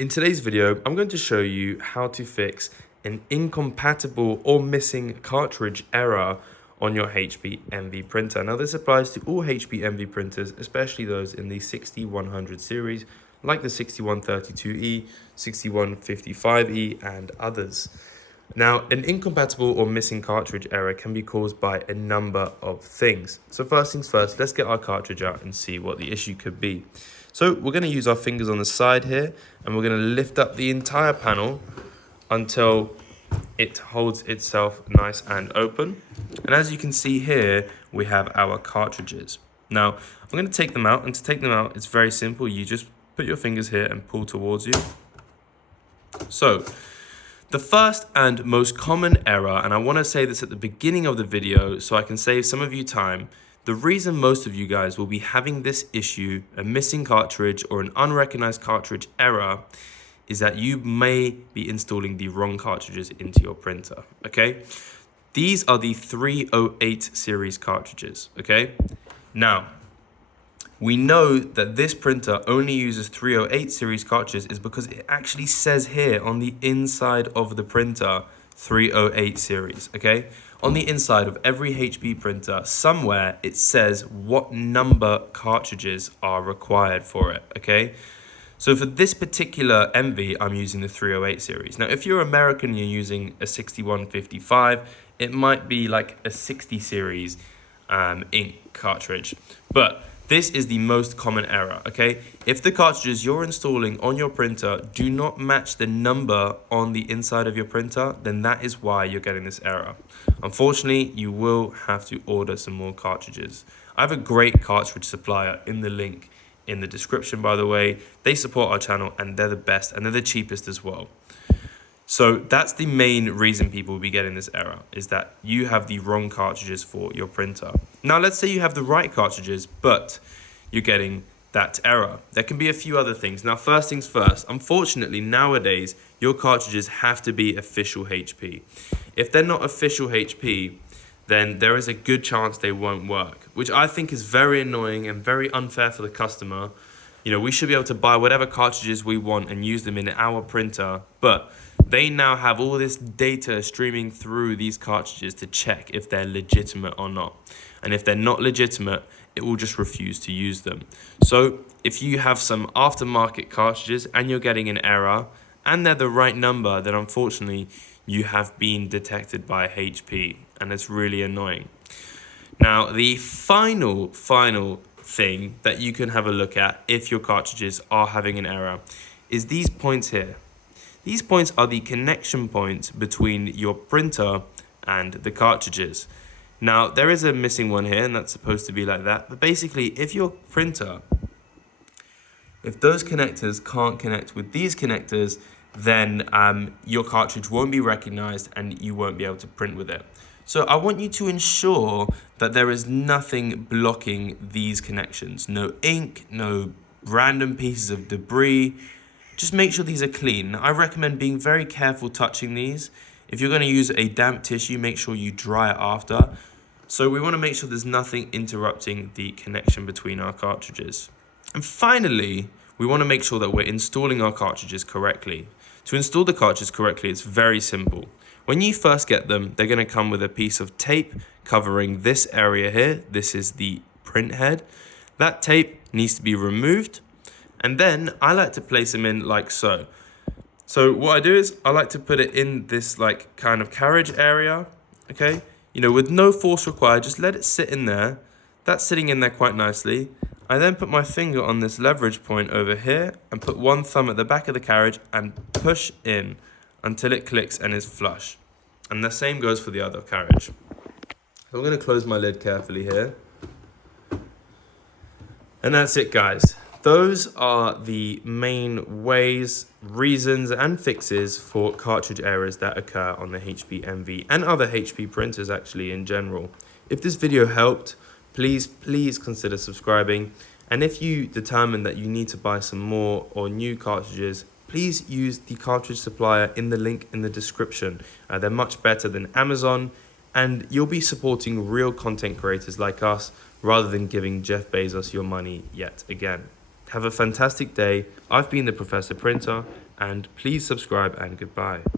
In today's video, I'm going to show you how to fix an incompatible or missing cartridge error on your HP Envy printer. Now this applies to all HP Envy printers, especially those in the 6100 series, like the 6132E, 6155E, and others. Now, an incompatible or missing cartridge error can be caused by a number of things. So first things first, let's get our cartridge out and see what the issue could be. So we're going to use our fingers on the side here, and we're going to lift up the entire panel until it holds itself nice and open. And as you can see here, we have our cartridges. Now, I'm going to take them out, and to take them out, it's very simple. You just put your fingers here and pull towards you. So, the first and most common error, and I want to say this at the beginning of the video so I can save some of you time, the reason most of you guys will be having this issue, a missing cartridge or an unrecognized cartridge error, is that you may be installing the wrong cartridges into your printer, okay? These are the 308 series cartridges, okay? Now, we know that this printer only uses 308 series cartridges is because it actually says here on the inside of the printer, 308 series, okay? On the inside of every HP printer, somewhere it says what number cartridges are required for it, okay? So for this particular Envy, I'm using the 308 series. Now, if you're American and you're using a 6155, it might be like a 60 series ink cartridge. But this is the most common error, okay? If the cartridges you're installing on your printer do not match the number on the inside of your printer, then that is why you're getting this error. Unfortunately, you will have to order some more cartridges. I have a great cartridge supplier in the link in the description, by the way. They support our channel and they're the best and they're the cheapest as well. So that's the main reason people will be getting this error, is that you have the wrong cartridges for your printer. Now, let's say you have the right cartridges, but you're getting that error. There can be a few other things. Now, first things first, unfortunately, nowadays, your cartridges have to be official HP. If they're not official HP, then there is a good chance they won't work, which I think is very annoying and very unfair for the customer. You know, we should be able to buy whatever cartridges we want and use them in our printer, but they now have all this data streaming through these cartridges to check if they're legitimate or not. And if they're not legitimate, it will just refuse to use them. So if you have some aftermarket cartridges and you're getting an error and they're the right number, then unfortunately you have been detected by HP, and it's really annoying. Now, the final thing that you can have a look at if your cartridges are having an error is these points here. These points are the connection points between your printer and the cartridges. Now, there is a missing one here, and that's supposed to be like that. But basically, if your printer, if those connectors can't connect with these connectors, then your cartridge won't be recognized and you won't be able to print with it. So I want you to ensure that there is nothing blocking these connections. No ink, no random pieces of debris. Just make sure these are clean. I recommend being very careful touching these. If you're going to use a damp tissue, make sure you dry it after. So we want to make sure there's nothing interrupting the connection between our cartridges. And finally, we want to make sure that we're installing our cartridges correctly. To install the cartridges correctly, it's very simple. When you first get them, they're going to come with a piece of tape covering this area here. This is the print head. That tape needs to be removed. And then I like to place them in like so. So what I do is I like to put it in this like kind of carriage area, okay? You know, with no force required, just let it sit in there. That's sitting in there quite nicely. I then put my finger on this leverage point over here and put one thumb at the back of the carriage and push in until it clicks and is flush. And the same goes for the other carriage. So I'm going to close my lid carefully here. And that's it, guys. Those are the main ways, reasons, and fixes for cartridge errors that occur on the HP Envy and other HP printers actually in general. If this video helped, please consider subscribing. And if you determine that you need to buy some more or new cartridges, please use the cartridge supplier in the link in the description. They're much better than Amazon, and you'll be supporting real content creators like us rather than giving Jeff Bezos your money yet again. Have a fantastic day. I've been the Professor Printer, and please subscribe and goodbye.